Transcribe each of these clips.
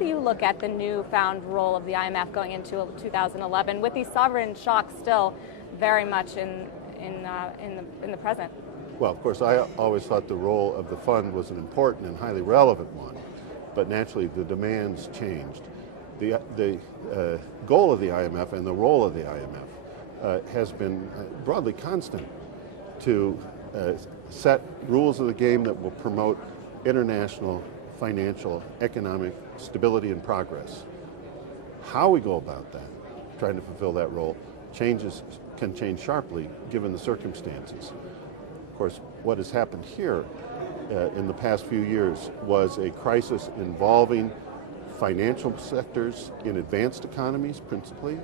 do you look at the newfound role of the IMF going into 2011 with these sovereign shocks still very much in the present? Well, of course, I always thought the role of the fund was an important and highly relevant one, but naturally the demands changed. The goal of the IMF and the role of the IMF has been broadly constant to set rules of the game that will promote international financial, economic stability and progress. How we go about that, trying to fulfill that role, can change sharply given the circumstances. Of course, what has happened here in the past few years was a crisis involving financial sectors in advanced economies principally,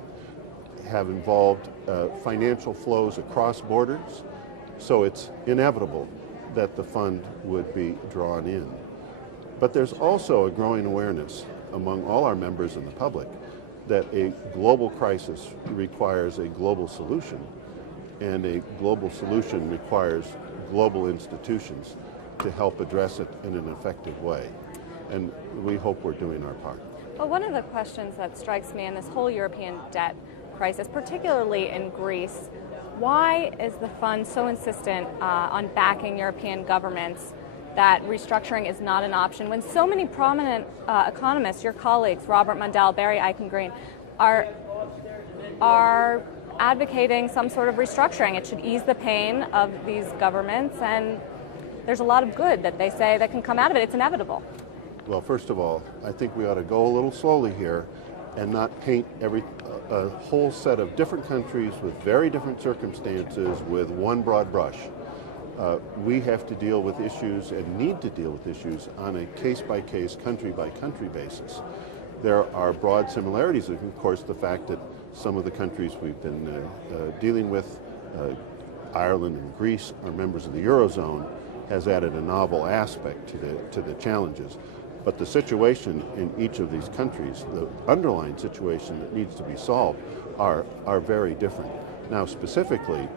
have involved financial flows across borders, so it's inevitable that the fund would be drawn in. But there's also a growing awareness among all our members and the public that a global crisis requires a global solution, and a global solution requires global institutions to help address it in an effective way. And we hope we're doing our part. Well, one of the questions that strikes me in this whole European debt crisis, particularly in Greece, why is the fund so insistent on backing European governments that restructuring is not an option when so many prominent economists, your colleagues, Robert Mundell, Barry Eichengreen, are advocating some sort of restructuring? It should ease the pain of these governments, and there's a lot of good that they say that can come out of it. It's inevitable. Well, first of all, I think we ought to go a little slowly here and not paint a whole set of different countries with very different circumstances with one broad brush. We have to deal with issues and need to deal with issues on a case-by-case, country-by-country basis. There are broad similarities, of course, the fact that some of the countries we've been dealing with, Ireland and Greece, are members of the Eurozone, has added a novel aspect to the challenges. But the situation in each of these countries, the underlying situation that needs to be solved, are very different. Now, specifically,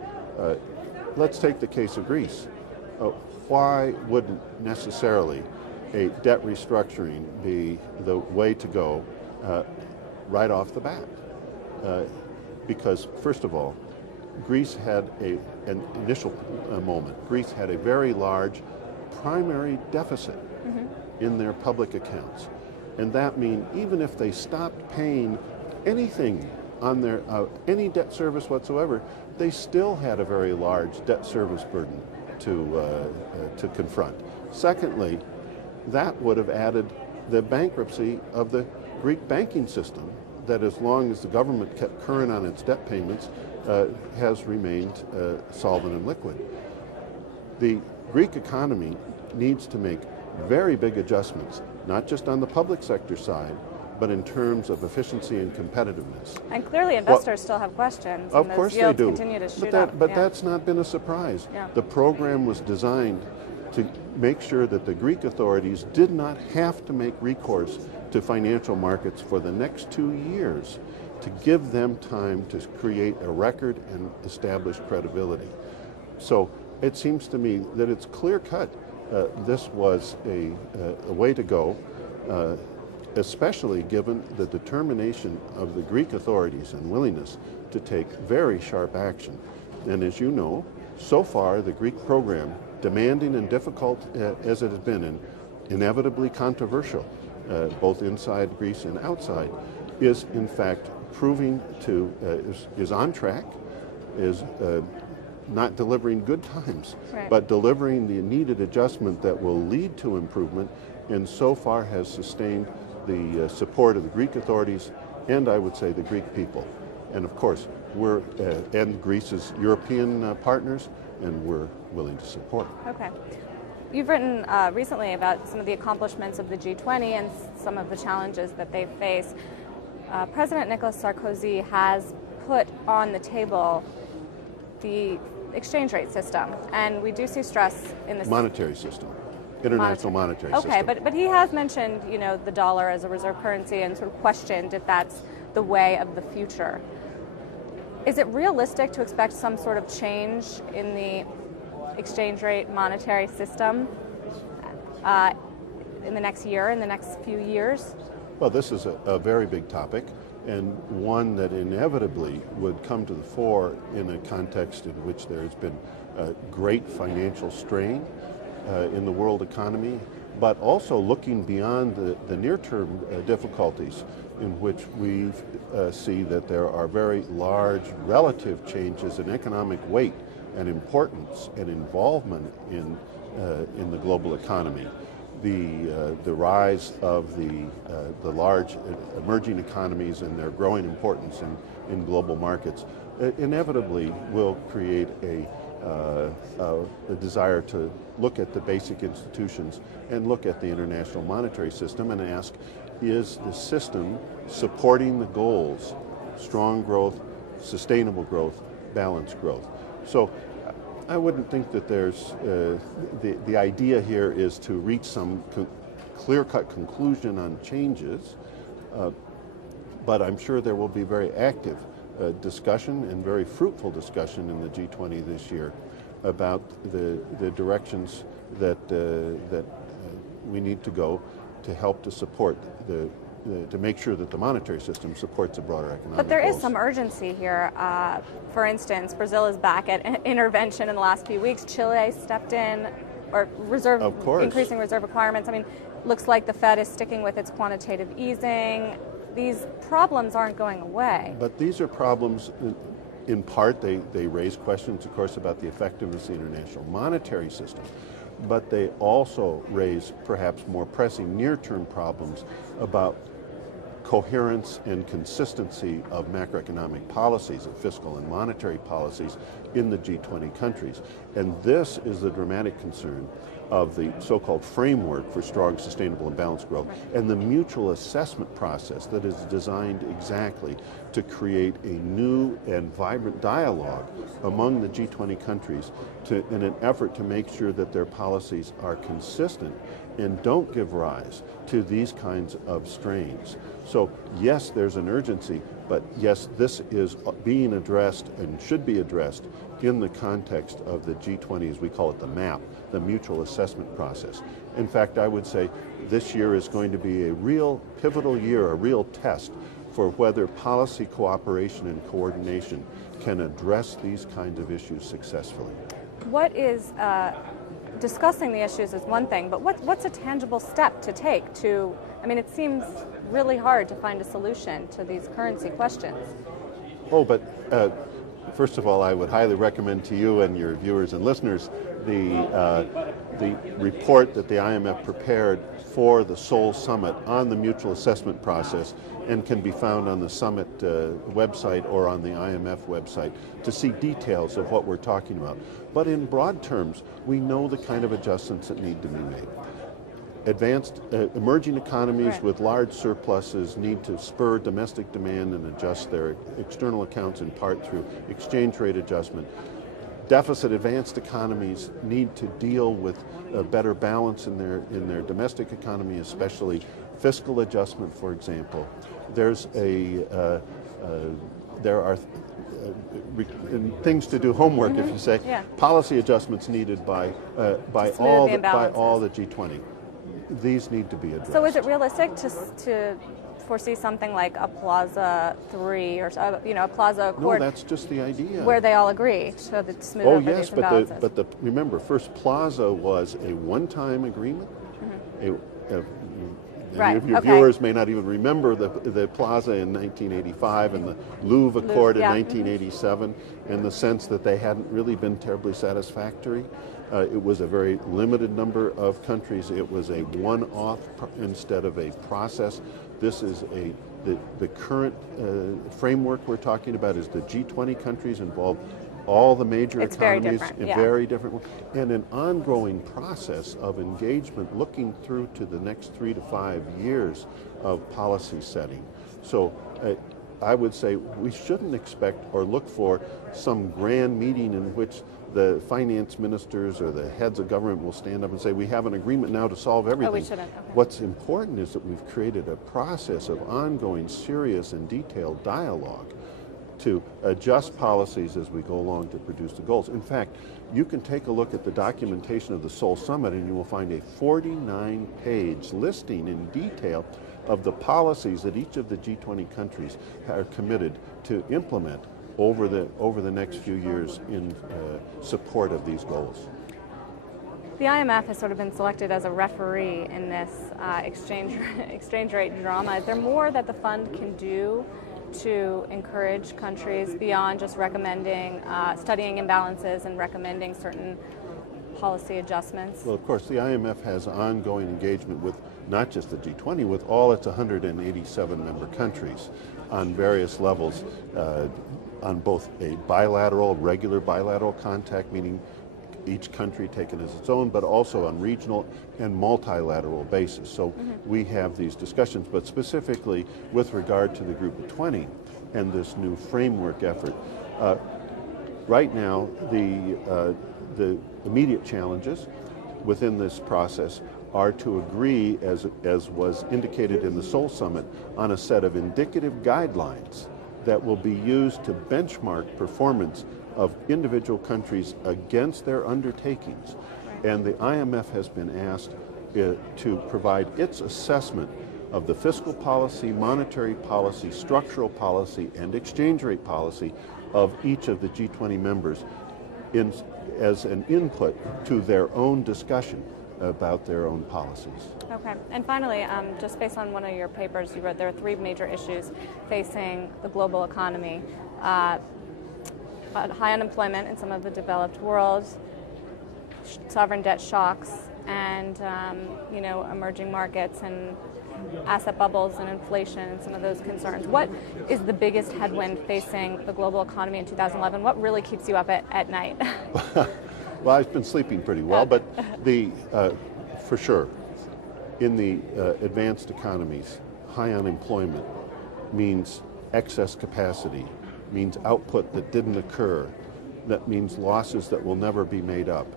let's take the case of Greece. Why wouldn't necessarily a debt restructuring be the way to go right off the bat? Because, first of all, Greece had an initial moment. Greece had a very large primary deficit in their public accounts. And that means even if they stopped paying anything on their any debt service whatsoever, they still had a very large debt service burden to confront. Secondly, that would have added the bankruptcy of the Greek banking system that, as long as the government kept current on its debt payments, has remained solvent and liquid. The Greek economy needs to make very big adjustments, not just on the public sector side, but in terms of efficiency and competitiveness. And clearly investors still have questions. Of course they do. Continue to shoot up. But that's not been a surprise. Yeah. The program was designed to make sure that the Greek authorities did not have to make recourse to financial markets for the next 2 years, to give them time to create a record and establish credibility. So it seems to me that it's clear-cut. This was a way to go, especially given the determination of the Greek authorities and willingness to take very sharp action. And as you know, so far the Greek program, demanding and difficult as it has been, and inevitably controversial, both inside Greece and outside, is in fact proving to, is on track, is not delivering good times, right, but delivering the needed adjustment that will lead to improvement, and so far has sustained the support of the Greek authorities and, I would say, the Greek people. And of course, we're, and Greece's European partners, and we're willing to support. Okay. You've written recently about some of the accomplishments of the G20 and some of the challenges that they face. President Nicolas Sarkozy has put on the table the exchange rate system, and we do see stress in the monetary system, international monetary system. Okay, but he has mentioned, you know, the dollar as a reserve currency and sort of questioned if that's the way of the future. Is it realistic to expect some sort of change in the exchange rate monetary system in the next year, in the next few years? Well, this is a very big topic, and one that inevitably would come to the fore in a context in which there has been great financial strain in the world economy, but also looking beyond the near-term difficulties in which we see that there are very large relative changes in economic weight and importance and involvement in the global economy. The rise of the large emerging economies and their growing importance in global markets inevitably will create a desire to look at the basic institutions and look at the international monetary system and ask, is the system supporting the goals, strong growth, sustainable growth, balanced growth? So I wouldn't think that there's, the idea here is to reach some clear-cut conclusion on changes, but I'm sure there will be very active discussion and very fruitful discussion in the G20 this year about the directions that we need to go to help to support to make sure that the monetary system supports a broader economic But there goals. is some urgency here. For instance, Brazil is back at intervention in the last few weeks. Chile stepped in, or increasing reserve requirements. I mean, looks like the Fed is sticking with its quantitative easing. These problems aren't going away. But these are problems, in part, they raise questions, of course, about the effectiveness of the international monetary system, but they also raise perhaps more pressing near-term problems about coherence and consistency of macroeconomic policies, of fiscal and monetary policies in the G20 countries. And this is the dramatic concern of the so-called framework for strong, sustainable, and balanced growth, and the mutual assessment process that is designed exactly to create a new and vibrant dialogue among the G20 countries in an effort to make sure that their policies are consistent and don't give rise to these kinds of strains. So yes, there's an urgency, but yes, this is being addressed and should be addressed in the context of the G20, as we call it, the MAP, the mutual assessment process. In fact, I would say this year is going to be a real pivotal year, a real test for whether policy cooperation and coordination can address these kinds of issues successfully. What is, discussing the issues is one thing, but what's a tangible step to take to, I mean, it seems really hard to find a solution to these currency questions. Oh, but first of all, I would highly recommend to you and your viewers and listeners the report that the IMF prepared for the Seoul Summit on the mutual assessment process, and can be found on the Summit website or on the IMF website to see details of what we're talking about. But in broad terms, we know the kind of adjustments that need to be made. Advanced emerging economies with large surpluses need to spur domestic demand and adjust their external accounts in part through exchange rate adjustment. Deficit advanced economies need to deal with a better balance in their domestic economy, especially fiscal adjustment, for example. There are things to do homework, if you say. Yeah. Policy adjustments needed by all the G20. These need to be addressed. So is it realistic to foresee something like a Plaza 3 or a Plaza Accord? No, that's just the idea. Where they all agree so that smooth over these imbalances. but remember, first Plaza was a one-time agreement. Many of your viewers may not even remember the Plaza in 1985 and the Louvre Accord in 1987, in the sense that they hadn't really been terribly satisfactory. It was a very limited number of countries. It was a one-off instead of a process. This is the current framework we're talking about is the G20 countries involved, all the major economies in very different ways, and an ongoing process of engagement looking through to the next 3 to 5 years of policy setting. So I would say we shouldn't expect or look for some grand meeting in which the finance ministers or the heads of government will stand up and say, we have an agreement now to solve everything. Oh, we shouldn't. Okay. What's important is that we've created a process of ongoing, serious, and detailed dialogue to adjust policies as we go along to produce the goals. In fact, you can take a look at the documentation of the Seoul Summit and you will find a 49-page listing in detail of the policies that each of the G20 countries are committed to implement over the next few years in support of these goals. The IMF has sort of been selected as a referee in this exchange rate drama. Is there more that the fund can do to encourage countries beyond just recommending, studying imbalances and recommending certain policy adjustments? Well, of course, the IMF has ongoing engagement with not just the G20, with all its 187 member countries on various levels, on both a bilateral, regular bilateral contact, meaning each country taken as its own, but also on regional and multilateral basis. So we have these discussions, but specifically with regard to the Group of 20 and this new framework effort. Right now, the immediate challenges within this process are to agree, as was indicated in the Seoul Summit, on a set of indicative guidelines that will be used to benchmark performance of individual countries against their undertakings. And the IMF has been asked to provide its assessment of the fiscal policy, monetary policy, structural policy, and exchange rate policy of each of the G20 members as an input to their own discussion about their own policies. Okay, and finally, just based on one of your papers, you wrote there are three major issues facing the global economy. High unemployment in some of the developed world, sovereign debt shocks, and emerging markets and asset bubbles and inflation and some of those concerns. What is the biggest headwind facing the global economy in 2011? What really keeps you up at night? Well, I've been sleeping pretty well, but for sure, in the advanced economies, high unemployment means excess capacity, means output that didn't occur, that means losses that will never be made up.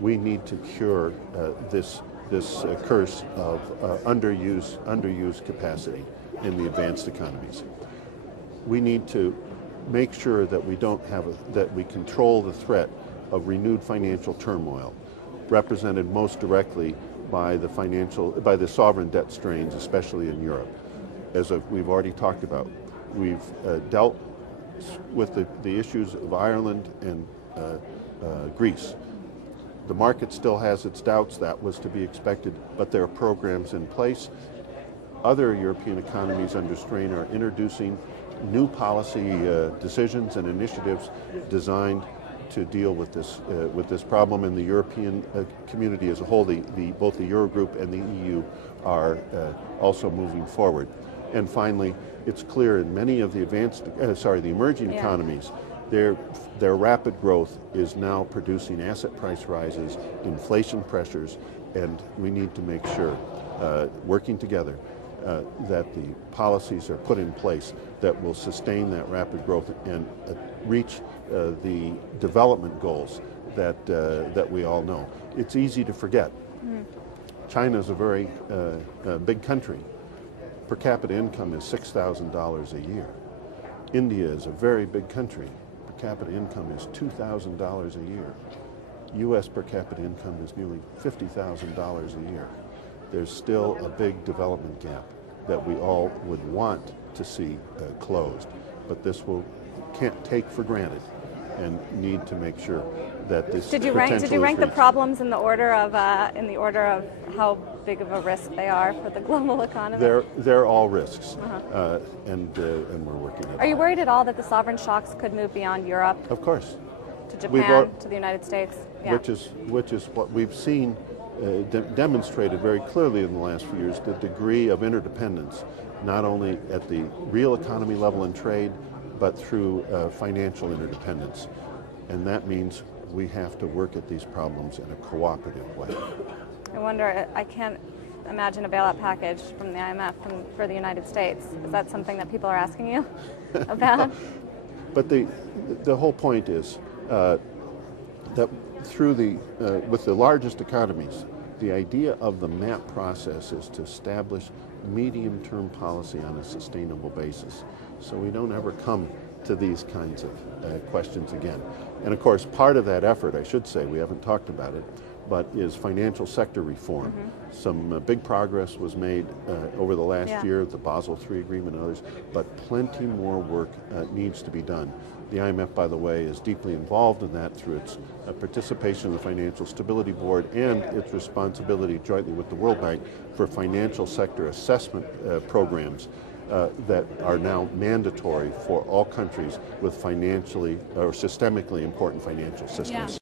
We need to cure this curse of underused capacity in the advanced economies. We need to make sure that we control the threat of renewed financial turmoil, represented most directly by the sovereign debt strains, especially in Europe. As we've already talked about, we've dealt with the issues of Ireland and Greece. The market still has its doubts. That was to be expected, but there are programs in place. Other European economies under strain are introducing new policy decisions and initiatives designed to deal with this problem, and the European community as a whole, both the Eurogroup and the EU, are also moving forward. And finally, it's clear in many of the emerging economies, their rapid growth is now producing asset price rises, inflation pressures, and we need to make sure, working together, that the policies are put in place that will sustain that rapid growth and reach the development goals that we all know. It's easy to forget. China is a very big country. Per capita income is $6,000 a year. India is a very big country. Per capita income is $2,000 a year. U.S. per capita income is nearly $50,000 a year. There's still a big development gap that we all would want to see closed, but this can't take for granted, and need to make sure that this. Did you rank the problems in the order of how big of a risk they are for the global economy? They're all risks, and we're working at it. Are you worried at all that the sovereign shocks could move beyond Europe? Of course. To Japan, to the United States. Yeah. Which is what we've seen demonstrated very clearly in the last few years, the degree of interdependence, not only at the real economy level and trade, but through financial interdependence. And that means we have to work at these problems in a cooperative way. I wonder, I can't imagine a bailout package from the IMF for the United States. Is that something that people are asking you about? But the whole point is that with the largest economies, the idea of the MAP process is to establish medium-term policy on a sustainable basis, so we don't ever come to these kinds of questions again. And of course, part of that effort, I should say, we haven't talked about it, but is financial sector reform. Some big progress was made over the last year, the Basel III agreement and others, but plenty more work needs to be done. The IMF, by the way, is deeply involved in that through its participation in the Financial Stability Board and its responsibility jointly with the World Bank for financial sector assessment programs that are now mandatory for all countries with financially or systemically important financial systems.